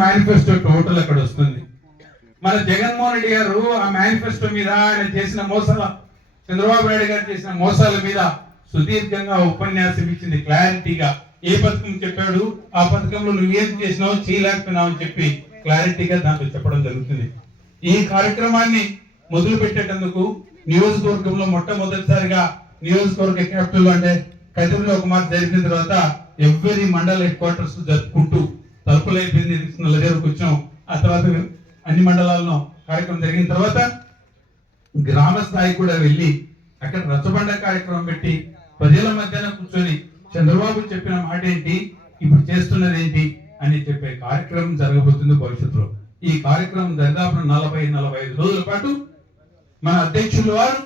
Manifesto total అక్కడ వస్తుంది. మన జగన్మోహన్ రెడ్డి గారు ఆ మేనిఫెస్టో మీద ఆయన చేసిన మోసాల, చంద్రబాబు నాయుడు గారు చేసిన మోసాల మీద సుదీర్ఘంగా ఉపన్యాసం ఇచ్చింది. క్లారిటీగా ఏ పథకం చెప్పాడు, ఆ పథకంలో నువ్వేం చేసినావు, చేయలేకపోయినావు అని చెప్పి క్లారిటీగా దాంట్లో చెప్పడం జరుగుతుంది. ఈ కార్యక్రమాన్ని మొదలు పెట్టేటందుకు నియోజకవర్గంలో మొట్టమొదటిసారిగా నియోజకవర్గ క్యాపిటల్ అంటే కదిరిలో ఒక మాట జరిపిన తర్వాత ఎవ్రీ మండల హెడ్ క్వార్టర్స్ జరుపుకుంటూ తలుపులు అయిపోయింది, నల్లజరకు వచ్చాం. ఆ తర్వాత అన్ని మండలాల్లో కార్యక్రమం జరిగిన తర్వాత గ్రామ స్థాయికి కూడా వెళ్ళి అక్కడ రచ్చబండ కార్యక్రమం పెట్టి ప్రజల మధ్యన కూర్చొని చంద్రబాబు చెప్పిన మాట ఏంటి, ఇప్పుడు చేస్తున్నది ఏంటి అని చెప్పే కార్యక్రమం జరగబోతుంది భవిష్యత్తులో. ఈ కార్యక్రమం దాదాపు 40-45 రోజుల పాటు మన అధ్యక్షులు వారు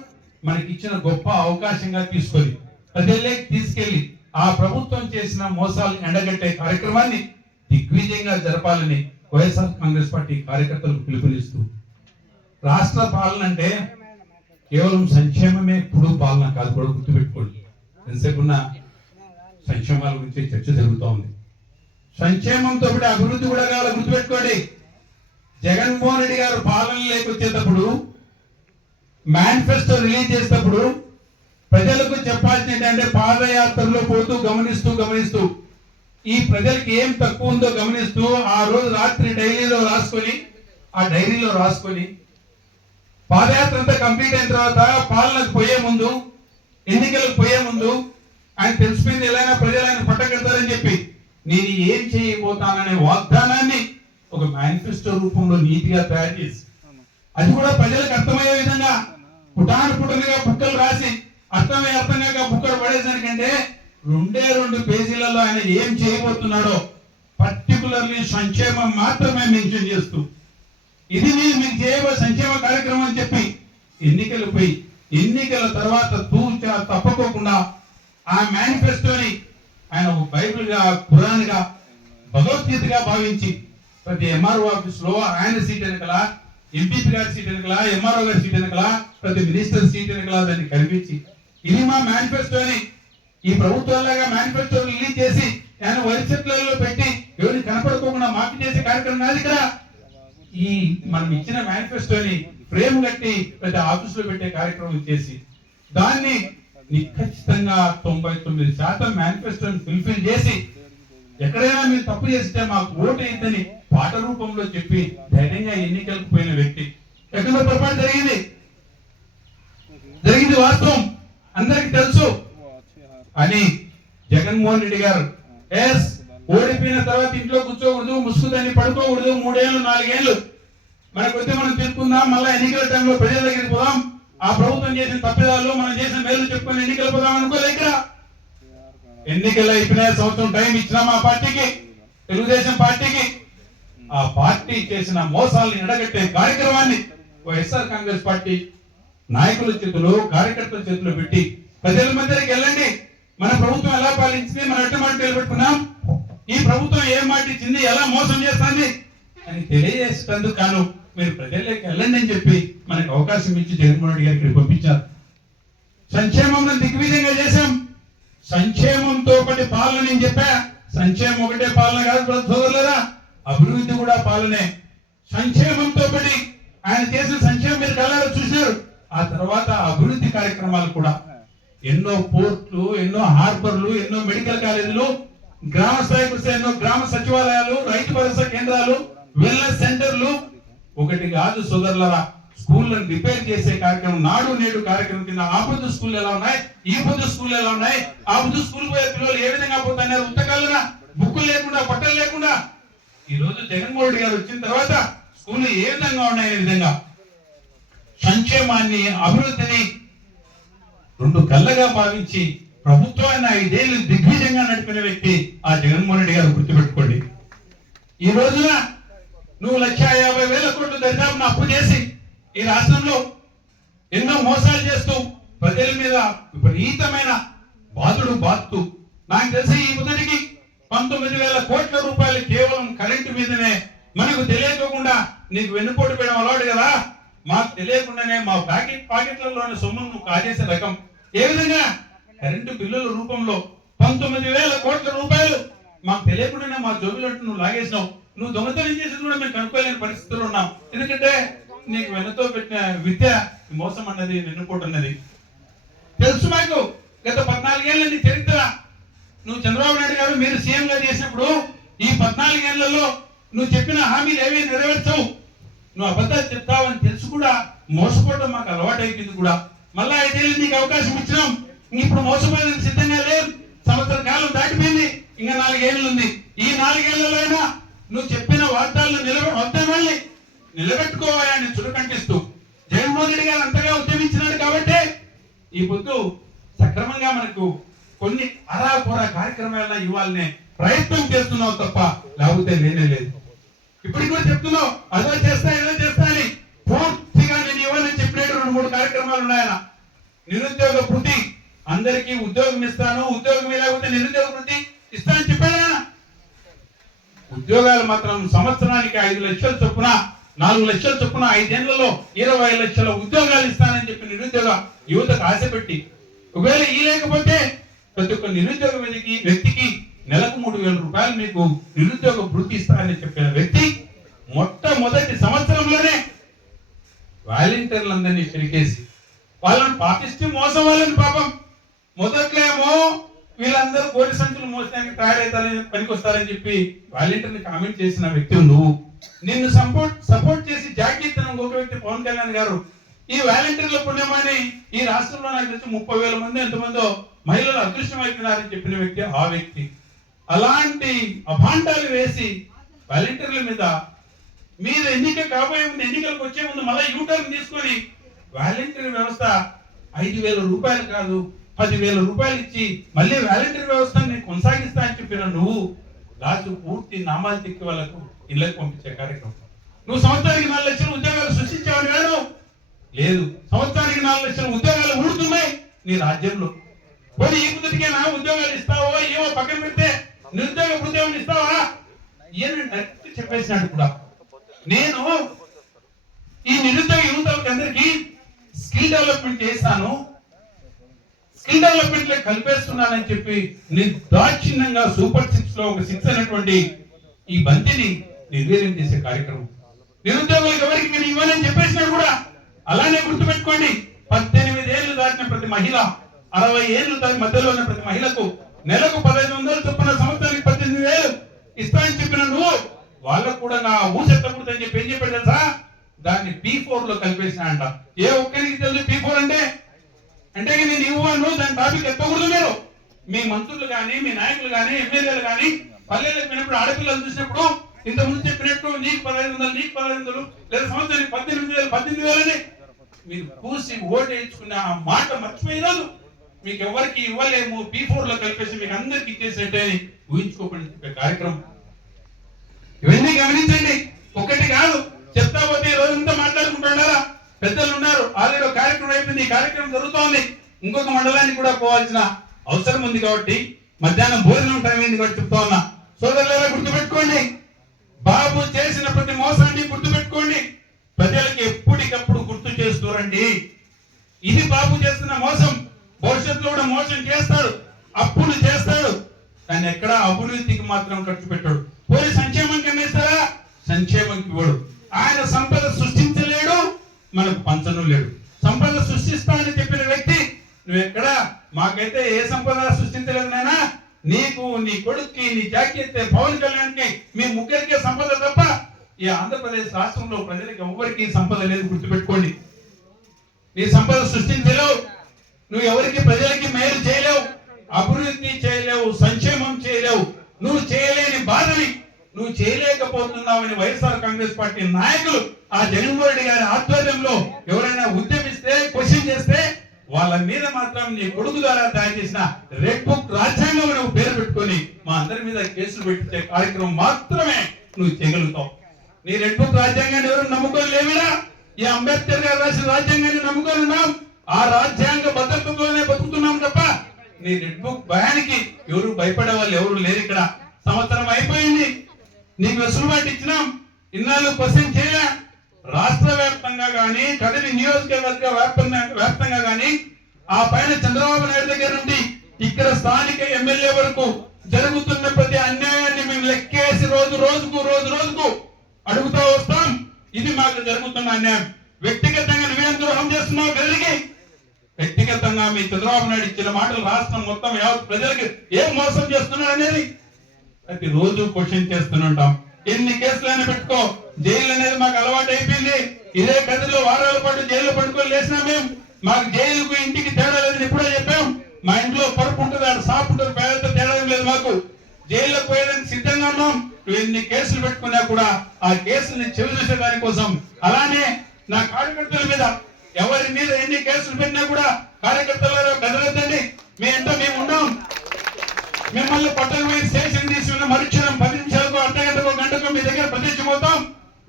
మనకి ఇచ్చిన గొప్ప అవకాశంగా తీసుకొని ప్రజల్లోకి తీసుకెళ్లి ఆ ప్రభుత్వం చేసిన మోసాలు ఎండగట్టే కార్యక్రమాన్ని దిగ్విజయంగా జరపాలని వైఎస్ఆర్ కాంగ్రెస్ పార్టీ కార్యకర్తలకు పిలుపునిస్తూ, రాష్ట్ర పాలన అంటే కేవలం సంక్షేమమే ఇప్పుడు పాలన కాదు కూడా గుర్తుపెట్టుకోండి. ఎంతసేపు ఉన్న సంక్షేమాల గురించి చర్చ జరుగుతూ ఉంది. సంక్షేమంతో పాటు అభివృద్ధి కూడా కావాలి, గుర్తుపెట్టుకోండి. జగన్మోహన్ రెడ్డి గారు పాలన లేకొచ్చేటప్పుడు మేనిఫెస్టో రిలీజ్ చేసేటప్పుడు ప్రజలకు చెప్పాల్సింది ఏంటంటే పాదయాత్రలో పోతూ గమనిస్తూ ఈ ప్రజలకి ఏం తక్కువ ఉందో గమనిస్తూ ఆ రోజు రాత్రి డైరీలో రాసుకొని పాదయాత్ర అంతా కంప్లీట్ అయిన తర్వాత పాలనకు పోయే ముందు, ఎన్నికలకు పోయే ముందు ఆయన తెలిసిపోయింది ఎలా ప్రజలు ఆయన పట్టగడతారని చెప్పి నేను ఏం చేయబోతాననే వాగ్దానాన్ని ఒక మేనిఫెస్టో రూపంలో నీతిగా తయారు చేసి అది కూడా ప్రజలకు అర్థమయ్యే విధంగా పుటానుగా బుక్కలు రాసి అర్థంగా బుక్కలు పడేసరికంటే 2 పేజీలలో ఆయన ఏం చేయబోతున్నాడో పర్టికులర్లీ సంక్షేమం మాత్రమే మెన్షన్ చేస్తూ ఇది నేను మీకు చేయబోయే సంక్షేమ కార్యక్రమం అని చెప్పి ఎన్నికల తర్వాత తూచా తప్పకోకుండా ఆ మేనిఫెస్టోని ఆయన ఒక బైబిల్ గా, ఖురాన్ గా, భగవద్గీతగా భావించి ప్రతి ఎంఆర్ఓ ఆఫీస్ లో ఆయన సీట్ వెనకల, ఎంపీపీ గారి సీట్ వెనకల, ఎంఆర్ఓ గారి సీట్ వెనకల, ప్రతి మినిస్టర్ సీట్ వెనకల దాన్ని కనిపించి ఇది మా మేనిఫెస్టోని ఈ ప్రభుత్వాలాగా మేనిఫెస్టో రిలీజ్ చేసి ఆయన వరిచెట్లలో పెట్టి ఎవరిని కనపడుకోకుండా మాఫీ చేసే కార్యక్రమం నాది ఇక్కడ. ఈ మనం ఇచ్చిన మేనిఫెస్టోని ఫ్రేమ్ కట్టి ప్రతి ఆఫీసులో పెట్టే కార్యక్రమం చేసి దాన్ని ఖచ్చితంగా 99% మేనిఫెస్టోని ఫుల్ఫిల్ చేసి ఎక్కడైనా మీరు తప్పు చేస్తే మాకు ఓటు అయిందని పాట రూపంలో చెప్పి ధైర్యంగా ఎన్నికలకు పోయిన వ్యక్తి. ఎక్కడో పొరపాటు జరిగింది వాస్తవం అందరికి తెలుసు అని జగన్మోహన్ రెడ్డి గారు ఓడిపోయిన తర్వాత ఇంట్లో కూర్చోకూడదు, ముసుగుదాన్ని పడుకోకూడదు, 3 ఏళ్ళు 4 ఏళ్ళు మనకు వస్తే మనం తెలుసుకుందాం, మళ్ళీ ఎన్నికల టైంలో ప్రజల దగ్గరికి పోదాం, ఆ ప్రభుత్వం చేసిన తప్పిదాలు మనం చేసిన మేలు చెప్పుకొని ఎన్నికలు పోదాం అనుకోలేక ఎన్నికలు అయిపోయిన సంవత్సరం టైం ఇచ్చినాం ఆ పార్టీకి, తెలుగుదేశం పార్టీకి. ఆ పార్టీ చేసిన మోసాలను ఎడగట్టే కార్యక్రమాన్ని వైఎస్ఆర్ కాంగ్రెస్ పార్టీ నాయకుల చేతులు, కార్యకర్తల చేతులు పెట్టి ప్రజల మధ్యకి వెళ్ళండి, మన ప్రభుత్వం ఎలా పాలించింది, మనం ఎట్ట మాట నిలబెట్టుకున్నాం, ఈ ప్రభుత్వం ఏం మాట ఇచ్చింది, ఎలా మోసం చేస్తుంది అని తెలియజేసేందుకు కాను మీరు ప్రజల్లోకి వెళ్ళండి అని చెప్పి మనకు అవకాశం ఇచ్చి జగన్మోహన్ రెడ్డి గారికి పంపించారు. సంక్షేమంలో దిగ్విజయంగా చేశాం. సంక్షేమంతో పాటు పాలన నేను చెప్పా, సంక్షేమం ఒకటే పాలన కాదు సోదరులరా, అభివృద్ధి కూడా పాలనే. సంక్షేమంతో పాటు ఆయన చేసిన సంక్షేమం మీరు కళ్ళారా చూసినారు. ఆ తర్వాత అభివృద్ధి కార్యక్రమాలు కూడా ఎన్నో పోర్టులు, ఎన్నో హార్బర్లు, ఎన్నో మెడికల్ కాలేజీలు, గ్రామ స్థాయికి వస్తే ఎన్నో గ్రామ సచివాలయాలు, రైతు భరోసా కేంద్రాలు, వెల్నెస్ సెంటర్లు, ఒకటి కాదు సోదరులరా. స్కూళ్ళను రిపేర్ చేసే కార్యక్రమం, నాడు నేడు కార్యక్రమం కింద ఆ పొద్దు స్కూల్ ఎలా ఉన్నాయి, ఈ పొద్దు స్కూల్ ఎలా ఉన్నాయి, ఆ పొద్దు స్కూల్ పోయే పిల్లలు ఏ విధంగా పోతున్నారు, పుస్తకాలుగా బుక్కులు లేకుండా, బట్టలు లేకుండా. ఈ రోజు జగన్మోహన్ రెడ్డి గారు వచ్చిన తర్వాత స్కూల్ ఏ విధంగా ఉన్నాయి, విధంగా సంక్షేమాన్ని, అభివృద్ధిని 2 కళ్ళగా భావించి ప్రభుత్వాన్ని 5 ఏళ్ళు దిగ్విజయంగా నడిపిన వ్యక్తి ఆ జగన్మోహన్ రెడ్డి గారు, గుర్తుపెట్టుకోండి. ఈ రోజున నువ్వు 1,50,000 కోట్లు దరిదాపున అప్పు చేసి ఈ రాష్ట్రంలో ఎన్నో మోసాలు చేస్తూ ప్రజల మీద విపరీతమైన బాధుతూ నాకు తెలిసి ఈ మొదటికి 19,000 కోట్ల రూపాయలు కేవలం కరెంటు మీదనే మనకు తెలియకోకుండా నీకు వెన్నుపోటు వేయడం అలవాటు కదా, మాకు తెలియకుండానే మా పాకెట్లలోని సొమ్మును నువ్వు కాజేసే రకం. ఏ విధంగా కరెంటు బిల్లుల రూపంలో 19,000 కోట్ల రూపాయలు మాకు తెలియకుండానే మా జోబులంటూ నువ్వు లాగేసినావు. నువ్వు దొంగతనం చేసేది కూడా మేము కనుక్కోలేని పరిస్థితుల్లో ఉన్నాం. ఎందుకంటే నీకు వెనతో పెట్టిన విద్య మోసం అన్నది నిన్నుపోటున్నది తెలుసు మాకు. గత 14 ఏళ్ళ నీ చరిత్ర, నువ్వు చంద్రబాబు నాయుడు గారు మీరు సీఎం గా చేసినప్పుడు ఈ 14 ఏళ్లలో నువ్వు చెప్పిన హామీలు ఏమీ నెరవేర్చవు, నువ్వు అబద్ధాలు చెప్తావని తెలుసు కూడా మోసపోవడం మాకు అలవాటు అయిపోయింది కూడా. మళ్ళా 5 ఏళ్ళు నీకు అవకాశం ఇచ్చినాం, ఇప్పుడు మోసపోయేందుకు సిద్ధంగా లేదు. సంవత్సర కాలం దాటిపోయింది, ఇంకా 4 ఏళ్ళు ఉంది. ఈ 4 ఏళ్లలోనైనా నువ్వు చెప్పిన వాగ్దానాలు నిలబెట్టుకోవాలని చురుకంటిస్తూ జగన్మోహన్ రెడ్డి గారు అంతగా ఉద్యమించినాడు కాబట్టి ఈ పొద్దు సక్రమంగా మనకు కొన్ని అరాకొర కార్యక్రమాలను ఇవ్వాలనే ప్రయత్నం చేస్తున్నావు తప్ప లేకపోతే లేనే లేదు. ఇప్పటికి కూడా చెప్తున్నావు అదో చేస్తా ఏదో చేస్తా అని. పూర్తిగా నేను ఇవ్వాలని చెప్పినట్టు 2-3 కార్యక్రమాలు ఉన్నాయన. నిరుద్యోగ వృత్తి, అందరికీ ఉద్యోగం ఇస్తాను, ఉద్యోగం లేకపోతే నిరుద్యోగ వృత్తి ఇస్తా అని చెప్పాడు. ఉద్యోగాలు మాత్రం సంవత్సరానికి 5 లక్షల చొప్పున 4 లక్షల చొప్పున 5 ఏళ్లలో 20 లక్షల ఉద్యోగాలు ఇస్తానని చెప్పి నిరుద్యోగ యువతకు ఆశపెట్టి, ఒకవేళ ఈ లేకపోతే ప్రతి ఒక్క నిరుద్యోగ వ్యక్తికి నెలకు 3,000 రూపాయలు మీకు నిరుద్యోగ వృత్తి ఇస్తానని చెప్పిన వ్యక్తి మొట్టమొదటి సంవత్సరంలోనే వాలంటీర్లందరినీ పెరికేసి వాళ్ళని పాపిస్తే మోసం వాళ్ళని పాపం. మొదట్లో ఏమో వీళ్ళందరూ కోడి సంచులు మోసడానికి తయారవుతారని పనికొస్తారని చెప్పి వాలంటీర్ని కామెంట్ చేసిన వ్యక్తి నువ్వు. నిన్ను సపోర్ట్ చేసి జాగ్రత్త ఇంకొక వ్యక్తి పవన్ కళ్యాణ్ గారు ఈ వాలంటీర్ల పుణ్యమని ఈ రాష్ట్రంలో నాకు తెలిసి 30,000 మంది ఎంతమందో మహిళలు అదృష్టం అయిపోయినారని చెప్పిన వ్యక్తి ఆ వ్యక్తి. అలాంటి అభాండాలు వేసి వాలంటీర్ల మీద మీరు ఎన్నిక కాబోయే ముందు, ఎన్నికలకు వచ్చే ముందు మళ్ళీ యూటర్న్ తీసుకొని వాలంటీర్ వ్యవస్థ 5,000 రూపాయలు కాదు 10,000 రూపాయలు ఇచ్చి మళ్ళీ వాలంటీర్ వ్యవస్థని కొనసాగిస్తా అని చెప్పిన నువ్వు రాజు పూర్తి నామాలు తిక్కి వాళ్ళకు ఇళ్లకు పంపించే కార్యక్రమం. నువ్వు సంవత్సరానికి 4 లక్షల ఉద్యోగాలు సృష్టించావని కాదు, లేదు, సంవత్సరానికి 4 లక్షల ఉద్యోగాలు ఊడుతున్నాయి నీ రాజ్యంలో. పోనీ ఈ కుదిరికేనా ఉద్యోగాలు ఇస్తావో ఏవో పక్కన పెడితే నిరుద్యోగ ఉద్యోగం ఇస్తావా ఏనంటే చెప్పేసినాడు కూడా. నేను ఈ నిరుద్యోగ యువతలకు అందరికీ స్కిల్ డెవలప్మెంట్ చేస్తాను, స్కిల్ డెవలప్మెంట్ లో కలిపేస్తున్నానని చెప్పి నిర్దాక్షిణ్యంగా సూపర్ 6 లో ఒక 6 అనేటువంటి ఈ బంతిని నిర్వీర్యం చేసే కార్యక్రమం. నిరుద్యోగులకు ఎవరికి మీరు ఇవ్వాలని చెప్పేసినాడు కూడా. అలానే గుర్తుపెట్టుకోండి, 18 ఏళ్లు దాటిన ప్రతి మహిళ, 60 ఏళ్లు మధ్యలో ఉన్న ప్రతి మహిళకు నెలకు 1,500 చొప్పున సంవత్సరానికి 18,000 ఇస్తానని చెప్పిన నువ్వు వాళ్ళకు కూడా నా ఊసెత్తకూడదు అని చెప్పి ఏం చెప్పాడు తెలుసా? దాన్ని P4 లో కలిపేసిన అంట. ఏ ఒక్కరికి తెలుసు P4 అంటే నేను ఇవ్వను, దాని టాపిక్ ఎత్తకూడదు. మీరు మీ మంత్రులు కానీ మీ నాయకులు కానీ ఎమ్మెల్యేలు కానీ పల్లెలకు వెళ్ళినప్పుడు ఆడపిల్లలు చూసినప్పుడు ఇంతకుముందు చెప్పినట్టు నీకు 1,500 నీకు 1,500 లేదా సంవత్సరానికి 18,000 అని మీరు కూసి ఓటు వేయించుకున్న ఆ మాట మర్చిపోయినారు. మీకు ఎవరికి ఇవ్వలేము, P4 లో కలిపేసి మీకు అందరికి ఇచ్చేసేటే ఊహించుకోకుండా కార్యక్రమం. ఇవన్నీ గమనించండి, ఒక్కటి కాదు చెప్తా పోతే ఈ రోజంతా మాట్లాడుకుంటున్నారా? పెద్దలు ఉన్నారు, ఆల్రెడీ ఒక కార్యక్రమం అయిపోయింది, ఈ కార్యక్రమం జరుగుతోంది. ఇంకొక మండలానికి కూడా పోవాల్సిన అవసరం ఉంది కాబట్టి మధ్యాహ్నం భోజనం టైం అయింది కాబట్టి చెప్తా ఉన్నా. సోదరులారా గుర్తుపెట్టుకోండి, బాబు చేసిన ప్రతి మోసాన్ని గుర్తుపెట్టుకోండి, ప్రజలకి ఎప్పటికప్పుడు గుర్తు చేస్తూరండి. ఇది బాబు చేస్తున్న మోసం. భవిష్యత్తులో కూడా మోసం చేస్తాడు, అప్పులు చేస్తాడు, కానీ ఎక్కడ అభివృద్ధికి మాత్రం ఖర్చు పెట్టాడు. పోయి సంక్షేమం కన్నా ఇస్తారా? సంక్షేమంకి ఇవ్వడు. ఆయన సంపద సృష్టించలేడు, మనకు పంచను లేడు. సంపద సృష్టిస్తానని చెప్పిన వ్యక్తి నువ్వెక్కడ? మాకైతే ఏ సంపద సృష్టించలేదు నాయనా, నీకు నీ కొడుక్కి నీ జాకీయత పవన్ కళ్యాణ్కి మీ ముగ్గురికే సంపద తప్ప ఈ ఆంధ్రప్రదేశ్ రాష్ట్రంలో ప్రజలకు ఎవరికి సంపద లేదు. గుర్తుపెట్టుకోండి, నీ సంపద సృష్టించలేవు, నువ్వు ఎవరికి ప్రజలకి మేలు చేయలేవు, అభివృద్ధి చేయలేవు, సంక్షేమం చేయలేవు. నువ్వు చేయలేని బాధని నువ్వు చేయలేకపోతున్నావని వైఎస్ఆర్ కాంగ్రెస్ పార్టీ నాయకులు ఆ జగన్మోహన్ రెడ్డి గారి ఆధ్వర్యంలో ఎవరైనా ఉద్యమిస్తే క్వశ్చన్ చేస్తే వాళ్ళ మీద మాత్రం నీ కొడుకు ద్వారా తయారు చేసిన రెడ్ బుక్ రాజ్యాంగం నువ్వు పేరు పెట్టుకొని మా అందరి మీద కేసులు పెట్టించే కార్యక్రమం మాత్రమే నువ్వు చేయగలుగుతావు. నీ రెడ్ బుక్ రాజ్యాంగాన్ని ఎవరు నమ్ముకొని లేవిరా? ఈ అంబేద్కర్ గారు రాసిన రాజ్యాంగాన్ని నమ్ముకొని ఉన్నాం, ఆ రాజ్యాంగ భద్రతతోనే బతుకుతున్నాం తప్ప నీ రెడ్ బుక్ భయానికి ఎవరు భయపడే వాళ్ళు ఎవరు లేరు. ఇక్కడ సంవత్సరం అయిపోయింది, నీకు వెసులుబాటు ఇచ్చినాం, ఇన్నాళ్ళు క్వశ్చన్ చేయలే. రాష్ట్ర వ్యాప్తంగా కానీ కదిరి నియోజకవర్గ వ్యాప్తంగా కానీ ఆ పైన చంద్రబాబు నాయుడు దగ్గర నుండి ఇక్కడ స్థానిక ఎమ్మెల్యే వరకు జరుగుతున్న ప్రతి అన్యాయాన్ని మేము లెక్కేసి రోజు రోజుకు అడుగుతూ వస్తాం. ఇది మాకు జరుగుతున్న అన్యాయం. వ్యక్తిగతంగా నువ్వేం ద్రోహం చేస్తున్నావు ప్రజలకి? వ్యక్తిగతంగా మీ చంద్రబాబు నాయుడు ఇచ్చిన మాటలు రాష్ట్రం మొత్తం యావత్ ప్రజలకి ఏం మోసం చేస్తున్నాడు అనేది ప్రతి రోజు క్వశ్చన్ చేస్తుంటాం. ఎన్ని కేసులైనా పెట్టుకో, జైలు అనేది మాకు అలవాటు అయిపోయింది. ఇదే గదిలో వారాల పాటు జైల్లో పట్టుకొని లేసినా మేము మాకు జైలుకు ఇంటికి తేడా లేదని ఎప్పుడో చెప్పాం. మా ఇంట్లో పరుపు ఉంటుంది, ఆడ సాపు ఉంటుంది, పేదలతో తేడా లేదు. మాకు జైల్లోకి పోయేదానికి సిద్ధంగా ఉన్నాం. నువ్వు ఎన్ని కేసులు పెట్టుకున్నా కూడా ఆ కేసుల్ని చెవి చూసే దానికోసం. అలానే నా కార్యకర్తల మీద ఎవరి మీద ఎన్ని కేసులు పెట్టినా కూడా కార్యకర్తలలో కదలొద్దండి, మీ ఎంట మేము ఉన్నాం. మిమ్మల్ని పట్టణ మీద స్టేషన్ తీసుకున్న మరుక్షణం 10 నిమిషాలకు, అర్ధగంటకు, గంటకు మీ దగ్గర ప్రత్యక్షమవుతాం.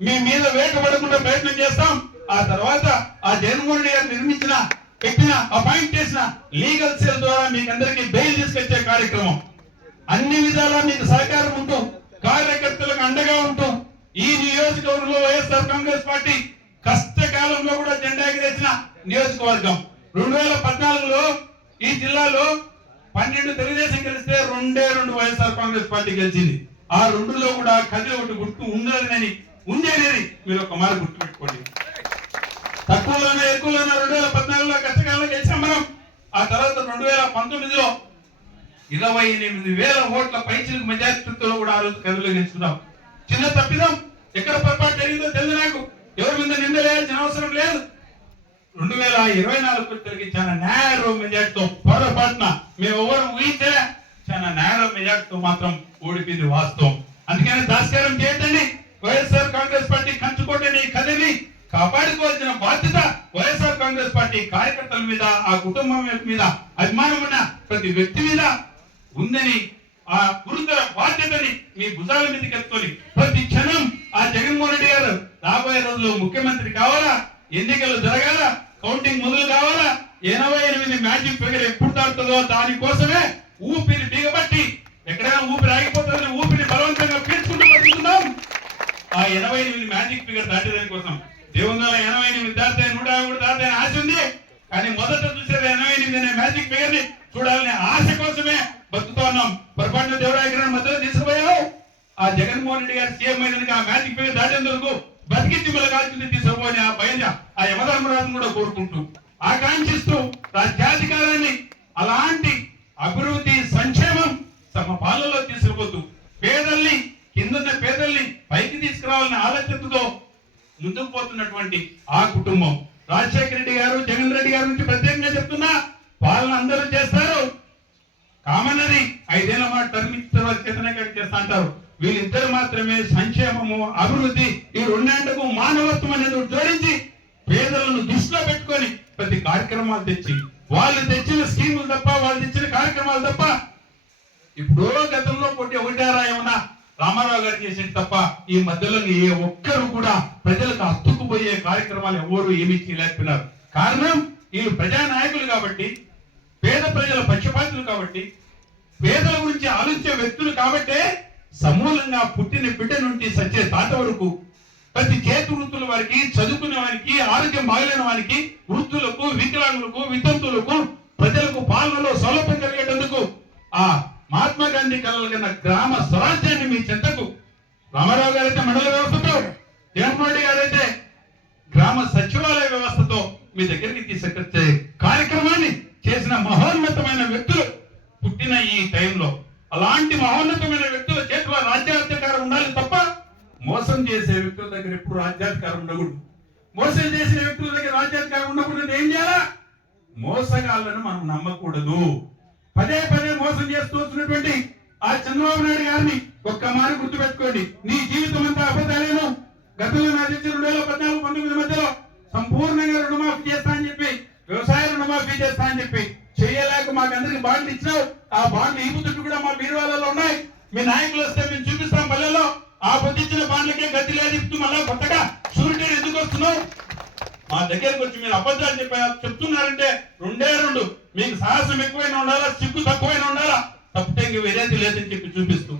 మీ మీద వేటపడకుండా ప్రయత్నం చేస్తాం. ఆ తర్వాత ఆ జగన్మోహన్ రెడ్డి గారు పెట్టిన అపాయింట్ చేసిన లీగల్ సెల్ ద్వారా మీకు అందరికీ బెయిల్ తీసుకొచ్చే కార్యక్రమం. అన్ని విధాలా మీకు సహకారం ఉంటూ, కార్యకర్తలకు అండగా ఉంటూ, ఈ నియోజకవర్గంలో వైఎస్ఆర్ కాంగ్రెస్ పార్టీ కష్టకాలంలో కూడా జెండా ఎగిరేసిన నియోజకవర్గం. 2014లో ఈ జిల్లాలో 12 తెలుగుదేశం గెలిస్తే 2 వైఎస్ఆర్ కాంగ్రెస్ పార్టీ గెలిచింది. ఆ 2లో కూడా కదిలి ఒకటి గుర్తు ఉండేది మీరు ఒక మాట గుర్తుపెట్టుకోండి. తక్కువలోనే ఎక్కువలోనే 2014లో కష్టకాలంలో గెలిచాం మనం. ఆ తర్వాత 2019లో 28,000 ఓట్ల పైచిలకు మెజారిటీతో కూడా ఆ రోజు కదిలో గెలుచుకున్నాం. చిన్న తప్పిదం, ఎక్కడ పొరపాటు జరిగిందో తెలియదు నాకు. ఎవరి మీద నిందలేయాల్సిన అవసరం లేదు. 2024 తిరిగి చాలా నేరో మెజార్టీతో పొరపాటున మేము ఎవరు ఊహించలే, చాలా నేరో మెజార్టీతో మాత్రం ఓడిపోయింది వాస్తవం. అందుకని దాస్కారం చేయొద్దండి. వైఎస్ఆర్ కాంగ్రెస్ పార్టీ కంచుకోటని కదిని కాపాడుకోవాల్సిన బాధ్యత వైఎస్ఆర్ కాంగ్రెస్ పార్టీ కార్యకర్తల మీద, ఆ కుటుంబం మీద అభిమానం ఉన్న ప్రతి వ్యక్తి మీద ఉందని, ఆ గురుతర బాధ్యతని మీ భుజాల మీదకి ఎత్తుకొని ప్రతి క్షణం ఆ జగన్మోహన్ రెడ్డి గారు రాబోయే రోజుల్లో ముఖ్యమంత్రి కావాలా, ఎన్నికలు జరగాల, కౌంటింగ్ మొదలు కావాలా, 88 మ్యాజిక్ ఫిగర్ ఎప్పుడు దాటుతుందో దానికోసమే ఊపిరి బిగబట్టి, ఎక్కడైనా ఊపిరి ఆగిపోతుందని ఊపిరి బలవంతంగా పీల్చుకుంటూ బతుకుతున్నాం. ఆ 88 మ్యాజిక్ ఫిగర్ దాటేదాని కోసం దేవుని 88 దాటే 150 దాటే ఆశ ఉంది. కానీ మొదట చూసేది 88 అనే మ్యాజిక్ ఫిగర్ ని చూడాలనే ఆశ కోసమే బతుకుతున్నాం. పొరపాటున దేవరాయ మధ్యలో తీసుకుపోయావు. ఆ జగన్మోహన్ రెడ్డి గారు సీఎం అయినందుకు ఆ మ్యాజిక్ ఫిగర్ దాటేందుకు బతికించి మళ్ళీ కాల్చింది తీసుకుపోయి ఆ భయం ఆ యమధర్మరాజును కూడా కోరుకుంటూ, ఆకాంక్షిస్తూ రాజ్యాధికారాన్ని, అలాంటి అభివృద్ధి, సంక్షేమం తమ పాలనలో తీసుకుపోతూ పేదల్ని, కిందన్న పేదల్ని పైకి తీసుకురావాలనే ఆలోచనతో ముందుకు పోతున్నటువంటి ఆ కుటుంబం. రాజశేఖర రెడ్డి గారు, జగన్ రెడ్డి గారి నుంచి ప్రత్యేకంగా చెప్తున్నా, పాలన అందరూ చేస్తారు, కామనది 5 ఏళ్ల మాట టర్మ్ ఇచ్చిన తర్వాత చేతనే చేస్తా అంటారు. వీళ్ళిద్దరు మాత్రమే సంక్షేమము, అభివృద్ధి ఈ రెండేళ్లకు మానవత్వం అనేది జోడించి పేదలను దృష్టిలో పెట్టుకొని ప్రతి కార్యక్రమాలు తెచ్చి, వాళ్ళు తెచ్చిన స్కీములు తప్ప, వాళ్ళు తెచ్చిన కార్యక్రమాలు తప్ప, ఇప్పుడు గతంలో కొట్టి ఒకటారా ఏమన్నా రామారావు గారు చేసేది తప్ప ఈ మధ్యలో ఏ ఒక్కరు కూడా ప్రజలకు అత్తుకుపోయే కార్యక్రమాలు ఎవరు ఏమీ చేయలేకపోయినారు. కారణం వీళ్ళు ప్రజానాయకులు కాబట్టి, పేద ప్రజల పక్షపాతులు కాబట్టి, పేదల గురించి ఆలోచించే వ్యక్తులు కాబట్టే సమూలంగా పుట్టిన బిడ్డ నుండి సచ్చే తాత వరకు ప్రతి చేతి వృత్తుల వారికి, చదువుకునే వారికి, ఆరోగ్యం బాగలేని వారికి, వృద్ధులకు, వికలాంగులకు, వితంతులకు, ప్రజలకు పాలనలో సౌలభ్యం కలిగేటందుకు ఆ మహాత్మా గాంధీ కలగలిగిన గ్రామ స్వరాజ్యాన్ని మీ చెంతకు రామారావు గారైతే మండల వ్యవస్థతో, జగన్మోహన్ రెడ్డి గారైతే గ్రామ సచివాలయ వ్యవస్థతో మీ దగ్గరికి తీసుకొచ్చే కార్యక్రమాన్ని చేసిన మహోన్నతమైన వ్యక్తులు పుట్టిన ఈ టైంలో, అలాంటి మహోన్నతమైన వ్యక్తుల చేతిలో రాజ్యాధికారం ఉండాలి తప్ప మోసం చేసే వ్యక్తుల దగ్గర ఎప్పుడు రాజ్యాధికారం ఉండకూడదు. మోసం చేసిన వ్యక్తుల దగ్గర రాజ్యాధికారం ఉండకూడదు. ఏం చేయాలా? మోసగాళ్లను మనం నమ్మకూడదు. పదే మోసం చేస్తూ వచ్చినటువంటి ఆ చంద్రబాబు నాయుడు గారిని ఒక్క మాట గుర్తుపెట్టుకోండి. నీ జీవితం అంతా అబద్ధాలేను. గతంలో నా దగ్గర 2014-19 మధ్యలో సంపూర్ణంగా రుణమాఫీ చేస్తా అని చెప్పి, వ్యవసాయ రుణమాఫీ చేస్తా అని చెప్పి చేయలేక మాకందరికి బాండ్లు ఇచ్చినావు. ఆ బాండ్లు ఈ బుద్ధుడు కూడా మా బీరువాలలో ఉన్నాయి. మీ నాయకులు వస్తే మేము చూపిస్తాం పల్లెల్లో. ఆ పొద్దుచ్చిన బాండ్లకే గతి లేదు. ఇప్పుడు మళ్ళా కొత్తగా షూరిటీ ఎందుకు వస్తున్నావు? మా దగ్గరకు వచ్చి మీరు అబద్ధాలు చెప్తున్నారంటే 2 మీకు సాహసం ఎక్కువైనా ఉండాలా, సిగ్గు తక్కువైనా ఉండాలా, తప్పితే ఇంక వేరేది లేదని చెప్పి చూపిస్తూ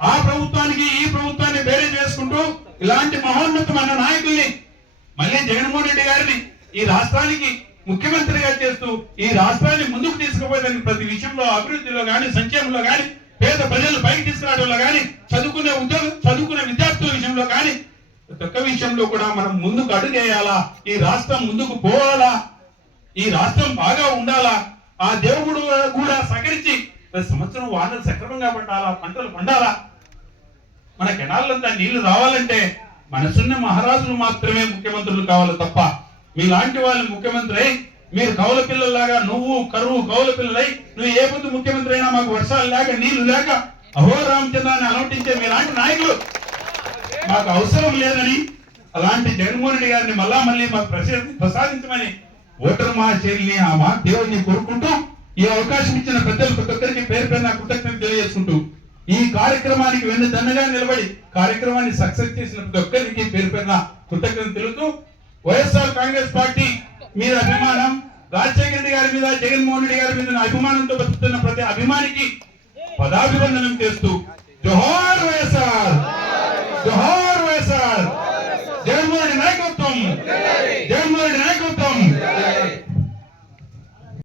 ఆ ప్రభుత్వానికి ఈ ప్రభుత్వాన్ని బేరే చేసుకుంటూ ఇలాంటి మహోన్నతమైన నాయకుల్ని మళ్ళీ జగన్మోహన్ రెడ్డి గారిని ఈ రాష్ట్రానికి ముఖ్యమంత్రిగా చేస్తూ ఈ రాష్ట్రాన్ని ముందుకు తీసుకుపోయేదానికి ప్రతి విషయంలో, అభివృద్ధిలో గాని, సంక్షేమంలో గాని పేద ప్రజలు పైకి తీసుకురావడంలో కానీ చదువుకునే విద్యార్థుల విషయంలో కానీ ప్రతి ఒక్క విషయంలో కూడా మనం ముందుకు అడుగేయాలా, ఈ రాష్ట్రం ముందుకు పోవాలా, ఈ రాష్ట్రం బాగా ఉండాలా, ఆ దేవుడు కూడా సహకరించి ప్రతి సంవత్సరం వానలు సక్రమంగా పడాలా, పంటలు పండాలా, మన కెనాళ్ళంతా నీళ్లు రావాలంటే మనసున్న మహారాజులు మాత్రమే ముఖ్యమంత్రులు కావాలి తప్ప మీలాంటి వాళ్ళు ముఖ్యమంత్రి అయి మీరు కౌల పిల్లలాగా నువ్వు కరువు కౌల పిల్లలై నువ్వు ఏ పొద్దు ముఖ్యమంత్రి అయినా మాకు వర్షాలు లేక నీళ్లు లేక అహో రామచంద్రాన్ని అనుమతించే మీలాంటి నాయకులు మాకు అవసరం లేదని అలాంటి జగన్మోహన్ రెడ్డి గారిని మళ్ళీ మాకు ప్రసాదించమని ఓటర్ మహాశైలిని ఆ మా దేవుడిని కోరుకుంటూ ఈ అవకాశం ఇచ్చిన పెద్దలు ప్రతి ఒక్కరికి పేరు పేరున కృతజ్ఞతలు తెలియజేసుకుంటూ ఈ కార్యక్రమానికి వెన్నుదన్నుగా నిలబడి కార్యక్రమాన్ని సక్సెస్ చేసిన ప్రతి ఒక్కరికి పేరు పేరున కృతజ్ఞతలు తెలుపుతూ వైఎస్ఆర్ కాంగ్రెస్ పార్టీ మీద అభిమానం, రాజశేఖర రెడ్డి గారి మీద జగన్మోహన్ రెడ్డి గారి మీద అభిమానంతో బతుకుతున్న ప్రతి అభిమానికి పదాభివందనం చేస్తూ జోహార్